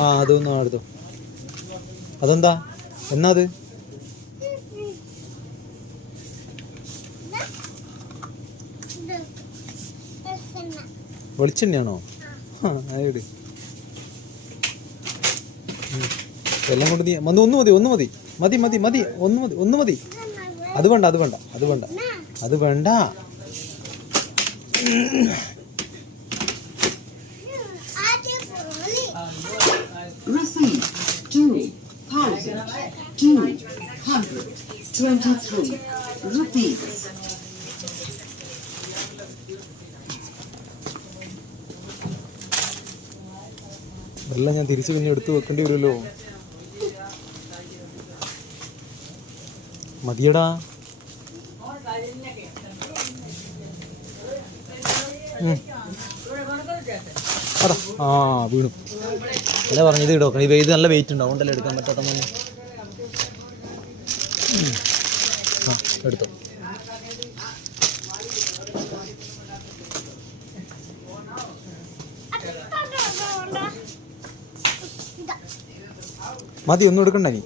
ആ അതൊന്നും എടുത്തു. അതെന്താ എന്നാ അത്? വെളിച്ചെണ്ണയാണോ? അതെട് എല്ലാം കൊണ്ട് നീ ഒന്ന് മതി ഒന്ന് മതി മതി മതി മതി ഒന്ന് മതി ഒന്ന് മതി. അത് വേണ്ട അത് വേണ്ട അത് വേണ്ട അത് വേണ്ട. എല്ലാം ഞാൻ തിരിച്ചു പിന്നെ എടുത്ത് വെക്കേണ്ടി വരുമല്ലോ. മതിയടാ. അതാ ആ വീണു. അല്ല പറഞ്ഞത് ഇടോ, ഇത് നല്ല വെയിറ്റ് ഉണ്ടാവും, അതുകൊണ്ടല്ലേ എടുക്കാൻ പറ്റാത്ത മോനെ. ആ എടുത്തോ. മതി, ഒന്നും എടുക്കണ്ട നീ.